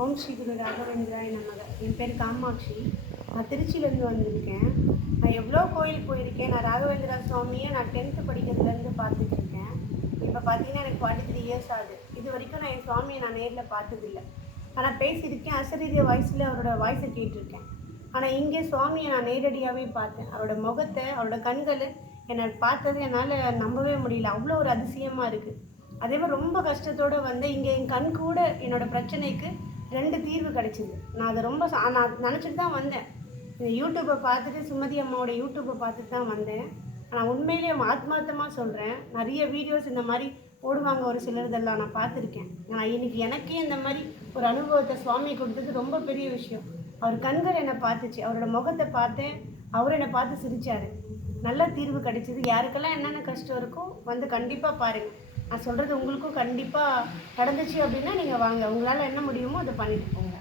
ஓம் ஸ்ரீ குரு ராகவேந்திராய நமக. என் பேர் காமாட்சி. நான் திருச்சியிலேருந்து வந்திருக்கேன். நான் எவ்வளோ கோயில் போயிருக்கேன். நான் ராகவேந்திரா சுவாமியை நான் 10th படிக்கிறதுலேருந்து பார்த்துட்டு இருக்கேன். இப்போ பார்த்தீங்கன்னா எனக்கு 43 இயர்ஸ் ஆகுது. இது வரைக்கும் நான் என் சுவாமியை நான் நேரில் பார்த்ததில்லை. ஆனால் பேசியிருக்கேன், அசரீரிய வாய்ஸில் அவரோட வாய்ஸை கேட்டிருக்கேன். ஆனால் இங்கே சுவாமியை நான் நேரடியாகவே பார்த்தேன். அவரோட முகத்தை, அவரோட கண்கள் என்னை பார்த்தது என்னால் நம்பவே முடியல. அவ்வளோ ஒரு அதிசயமாக இருக்குது. அதே மாதிரி ரொம்ப கஷ்டத்தோடு வந்து இங்கே என் கண் கூட என்னோடய பிரச்சனைக்கு 2 தீர்வு கிடச்சிது. நான் அதை ரொம்ப நான் நினச்சிட்டு தான் வந்தேன். இந்த யூடியூப்பை பார்த்துட்டு, சுமதி அம்மாவோட யூடியூப்பை பார்த்துட்டு தான் வந்தேன். நான் உண்மையிலேயே ஆத்மார்த்தமாக சொல்கிறேன். நிறைய வீடியோஸ் இந்த மாதிரி போடுவாங்க ஒரு சிலர்தெல்லாம் நான் பார்த்துருக்கேன். நான் இன்றைக்கி எனக்கே இந்த மாதிரி ஒரு அனுபவத்தை சுவாமி கொடுத்தது ரொம்ப பெரிய விஷயம். அவர் கண்கள் என்னை பார்த்துச்சு, அவரோட முகத்தை பார்த்தேன், அவர் என்னை பார்த்து சிரித்தார். நல்ல தீர்வு கிடைச்சிது. யாருக்கெல்லாம் என்னென்ன கஷ்டம் இருக்கோ வந்து கண்டிப்பாக பாருங்கள். நான் சொல்கிறது உங்களுக்கும் கண்டிப்பாக நடந்துச்சு அப்படின்னா நீங்கள் வாங்க, உங்களால் என்ன முடியுமோ அதை பண்ணிட்டு போங்க.